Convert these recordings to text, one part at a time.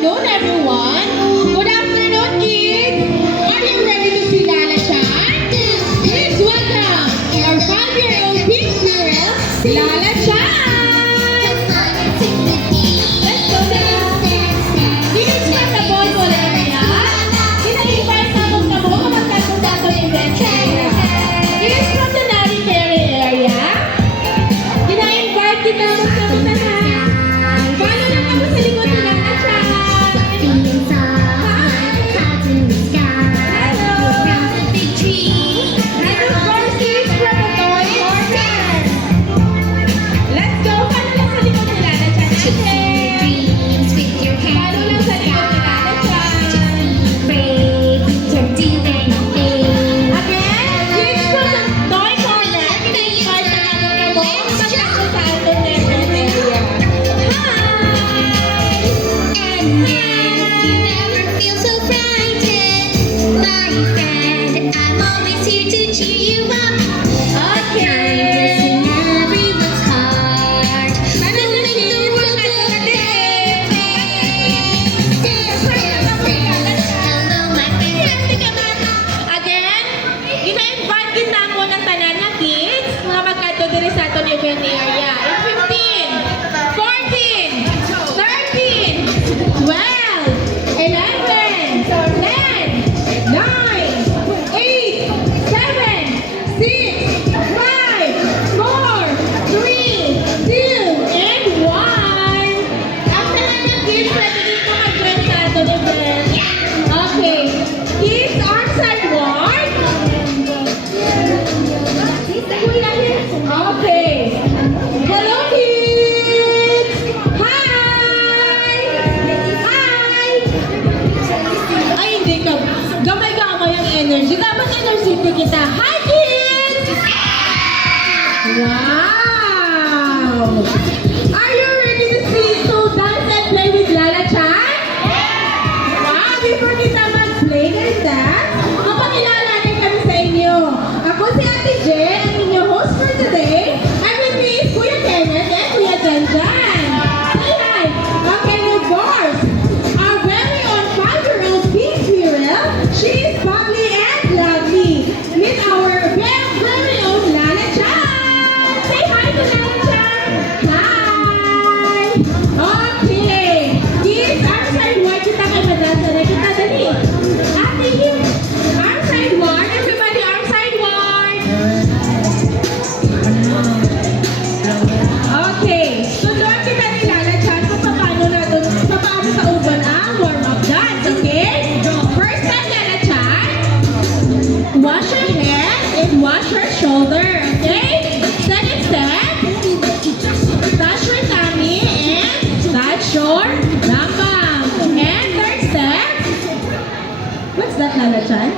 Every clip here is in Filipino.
afternoon, everyone. Good afternoon, kids. Are you ready to see Lala Chan? Please welcome our 5-year-old pink squirrel, Lala Chan. Let's go now. Kids, not the ball ball area. Ina-invite na mong tamo kapag nagpunta sa event area. Kids from the Nari area. Ina-invite din na mong tamo na na. Follow lang ako sa likod ni Lala Chan. Event area. In 15, 14, 13, 12, 11, 10, 9, 8, 7, 6, 5, 4, 3, 2, and 1. After that, the kids ready to mag-join sa ato event. Okay. Kids, arms sideward. Okay. Hello, kids! Hi! Hi! Ay, hindi ka. Gamay-gamay ang energy. Dapat energetic kita. Hi, kids! Wow! Are you ready to dance and play with Lala Chan? Wow! Before kita mag-play and dance, mapakilala kami sa inyo. Ako si Ate Jen, ang inyong host for today. I'm with me is Kuya Kenneth and Kuya Janjan. Say hi! Okay, of course, our very own 5-year-old pink squirrel. She is bubbly and lovely. Meet our very own Lala Chan. Say hi to Lala Chan. Hi! Okay. Kids, arm sideward kita kay Madasa na kita dali. Ate, arm sideward. Everybody, arm sideward. Okay. Sunduan kita ni Lala Chan kung paano sa uban ang warm-up dance, okay? First step, Lala Chan. Wash your head and wash your shoulder, okay? Second step, touch your tummy and touch your bam-bam. And third step, what's that, Lala Chan?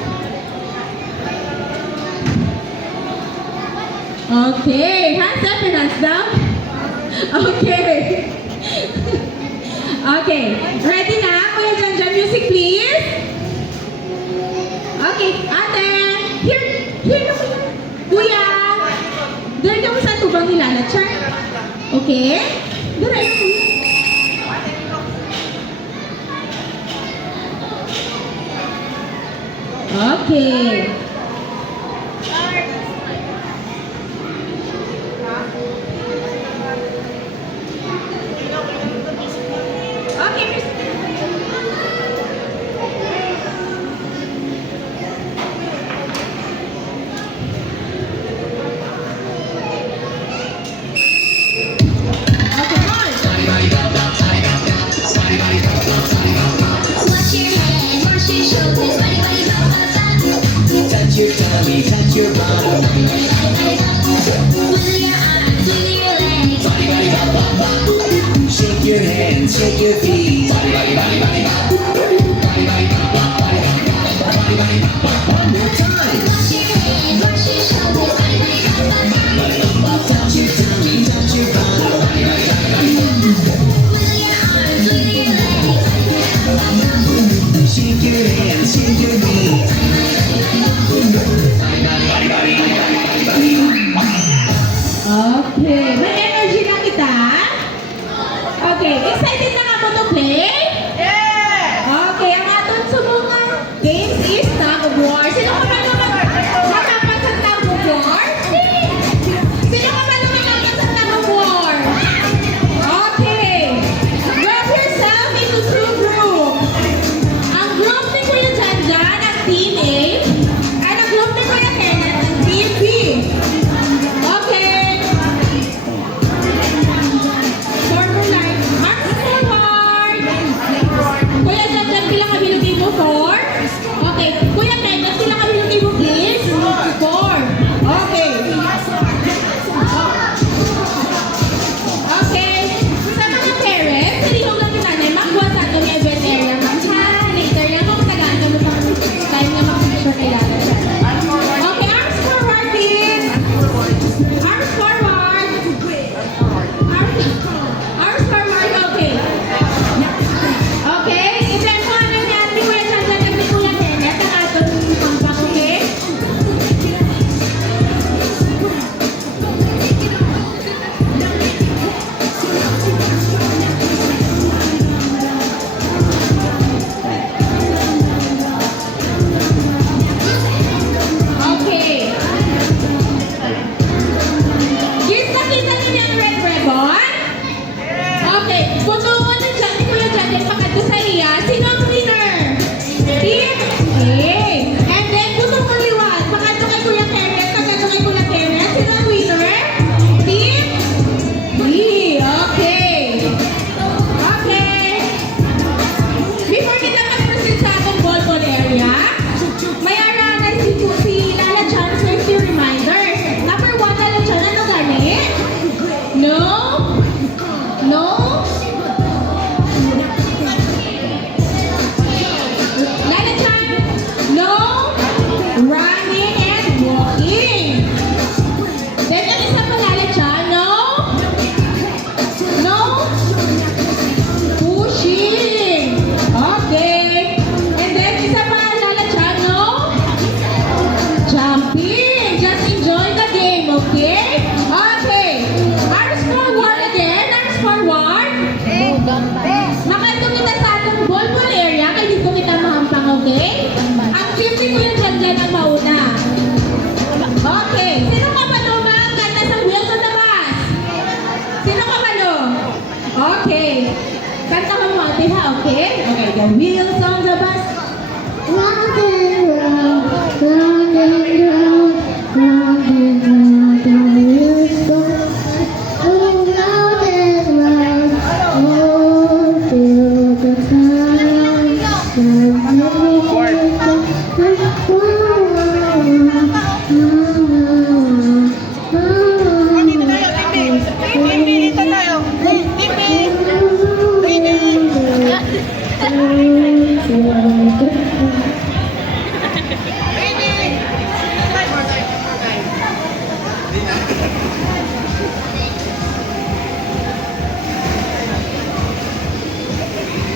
Okay, hands up and hands down. Okay. Okay, ready na? Kuya Janjan, music please. Okay, ate. Here na kuya. Kuya. Dali ka mo sa tubang ni Lala Chan. Okay? Dali na kuya. Okay. Okay, Miss. Okay, on. Wash your head, wash your shoulders, body, body, bum, bum, bum. Touch your tummy, touch your bottom. Wiggle your arms, wiggle your legs. Body, body, bop, bop, bop. Shake your hands, shake your feet. Body, body, body, body, bop. Body, body, bop, bop, body, body, bop. Body, body, bop, bop. One more time. Wash your head, wash your shoulders, body, body, bum, bum, bum. Body, bop, bop. Touch your tummy, touch your bottom. Body, body, body, body, bop. Wiggle your arms, wiggle your legs. Shake your hands, shake your feet. Body, body, body, body, body, body, body. Okay, may energy na kita. Okay, excited na ka mo to play? Kuya Janjan, bilang kabilugin mo? 4? Okay. Kuya Kenneth, bilang kabilugin mo, please? 4. Okay. Okay. Sa mga parents, sarihong lang yung nanay, makuha sa ato yung event area. Ma'am, ha? Later yan, kung tagaan ka mo pang time nga mag-picture kay Lala siya. Okay, arms forward, please. Arms forward. Arms forward, okay. Okay, event ko ano yan, ni Kuya Janjan at ni Kuya Kenneth, ang aton pampang, okay? Okay. Yes, nakita niyo yung red ribbon? Okay. Kung tuon na dyan, ni Kuya Janjan, pagkat sa iya, sino ang winner? Team A. And then, kung tuon liwan, pagkat kay Kuya Kenneth, pagkat kay Kuya Kenneth, sino ang winner? Team B. Okay. Okay. Before kita mag-proceed sa atong ball area, may aranay si Lala Chan safety reminder. Number 1, Lala Chan, ano gani? No? No? Lala Chan, no? Running and walking. Then, ano isa pa, Lala Chan? No? No? Pushing. Okay. And then, isa pa, Lala Chan, no? Jumping. Just enjoy the game, okay? Okay. Arms forward again. Arms forward. Makaito kita sa atong ball area. Kaya dito kita mahampang, okay? Ang team ni Kuya Janjan ang mauna. Okay. Sino ka pa no, ma'am? Kanta sa wheels on the bus. Sino ka pa no? Okay. Kanta ka mo, ate, ha? Okay? Okay. The wheels on the bus. Round and round, round and round, round and round the wheels go. Oh, round and round, all through the town. Round and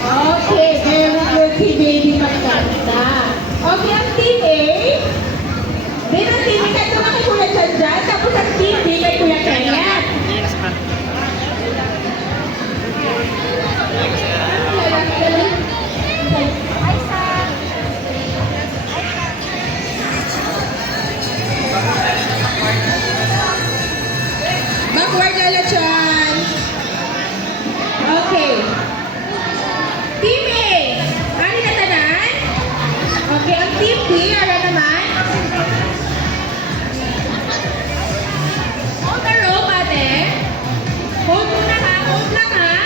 Okay, very good si Baby Magkanta. Okay, ang team A. Then ang team B kay Kuya Janjan. Tapos ang team B kay Kuya Kenneth. Backward, Lala Chan. Okay. Team A, ano na tanan? Okay, ang team B, ano naman? Hold the rope, ate. Hold muna ha, hold lang ha.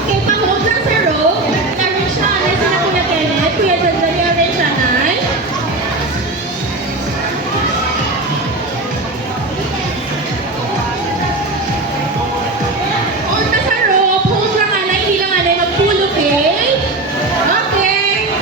Okay, pang-hold lang sa rope. Na-arrange na ano sila Kuya Kenneth, Kuya Janjan, i-arrange na nan. Hold na sa rope, hold lang ana, hindi lang ana mag-pull, okay? Okay.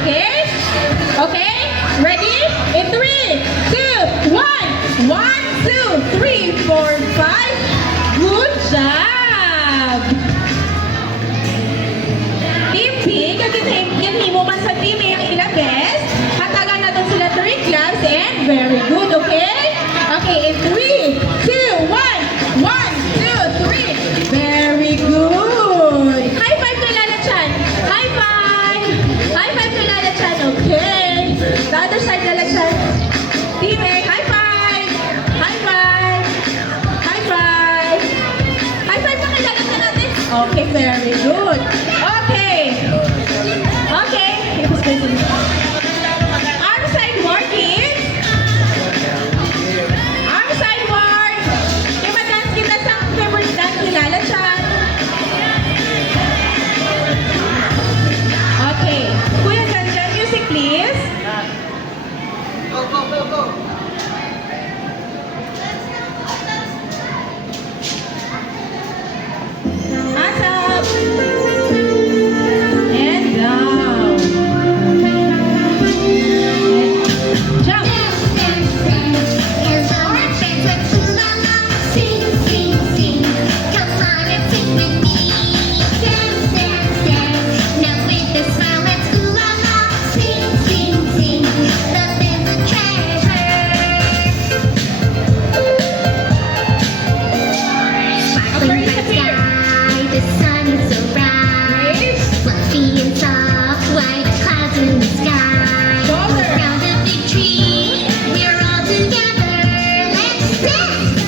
Okay? Okay? Ready? In 3, 2, 1. 1, 2, 3, 4, 5. Good job! Team P, kagin mo man sa team yung ilabes. Hatagan natin sila 3 claps and very good, okay? Okay, in 3, 2, 1. 1, 2, 3. Very good. High five kay Lala Chan. High five. High five kay Lala Chan, okay? The other side, Lala Chan. Team A, high five. High five. High five. High five na kay Lala Chan natin. Okay, very good. Okay. Okay. Arm side work, kids. Arm side work. Kaya mag-dance kita sa favorite dance ni Lala Chan. Okay. Kuya Janjan, music please. Hands up. And down. And jump. Hello, my friends, let's ooh la la. Sing, sing, sing. Come on and sing with me. Dance, dance, dance. Now with a smile, let's ooh la la. Sing, sing, sing. Love is a treasure. Sparkling bright sky, the sun is so bright. Fluffy and soft, white clouds in the sky. Shoulder. Around a big tree, we're all together. Let's dance.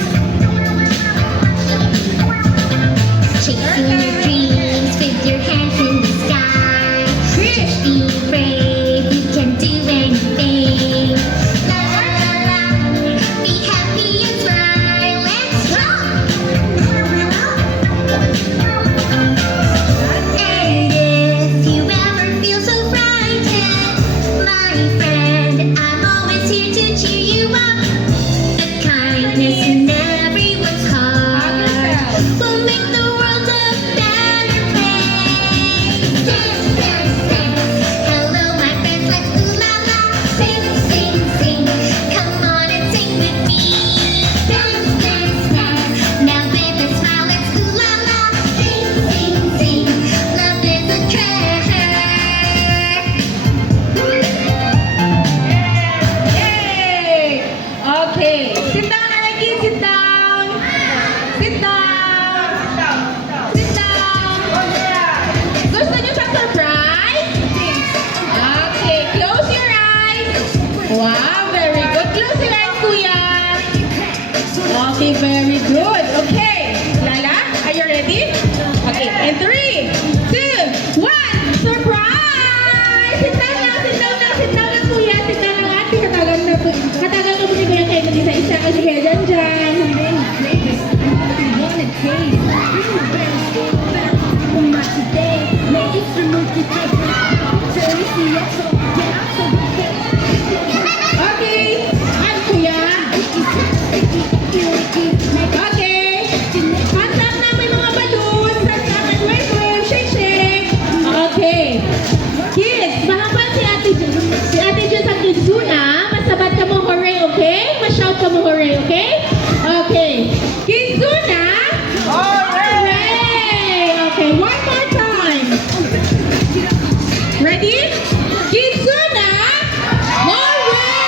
Chasing your dreams with your hands in the sky. Just be brave, you can do anything. La la la la, be happy and smile. Let's rock. And if you ever feel so frightened, my friend, I'm always here to cheer you up. The kindness in everyone's heart will make the world a better place. Dance, dance, dance. Hello, my friends, let's ooh la la. Sing, sing, sing. Come on and sing with me. Dance, dance, dance. Now with a smile, let's ooh la la. Sing, sing, sing. Love is a treasure. Yay! Okay. Sit down, Aleki. Sit down. Sit down. Sit down. Gusto niyo siyang surprise? Okay. Close your eyes. Wow, very good. Close your eyes, kuya. Okay, very good. Okay. Lala, are you ready? Okay. In 3, 2, 1. Surprise! Sit down lang, sit down lang, sit down lang, kuya. Sit down lang, ate. Katagal na po si kuya kayo mag-isa-isa kasi kaya dyan. Okay. Ano, kuya? Okay. Hands up na, may mga balloons. Hands up and wave, wave, shake, shake. Okay. Kids, mahapal si Ate Jess ang Kizuna. Masabat ka mo hooray, okay? Mashout ka mo hooray, okay? Okay. Kizuna! Hooray! Okay, one more time. Ready? Kizuna! Hooray!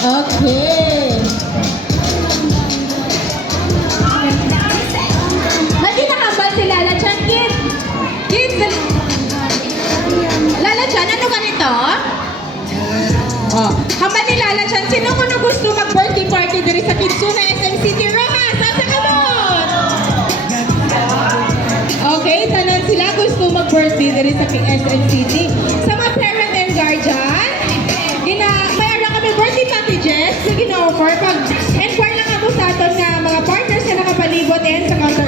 Okay. Hindi nakabal si Lala Chan, kids. Kids, Lala Chan, ano ganito? Oh, hambal ni Lala Chan, sino ko na gusto mag-birthday party diri sa Kidsuna SM City Rojas? Asa ka mo? Okay, tanan sila gusto mag-birthday diri sa SM City. Sa mga parent and guardian, mayroon kami birthday packages na gina-offer. Pag-enquire lang ako sa aton nga mga partners na nakapalibot and sa counter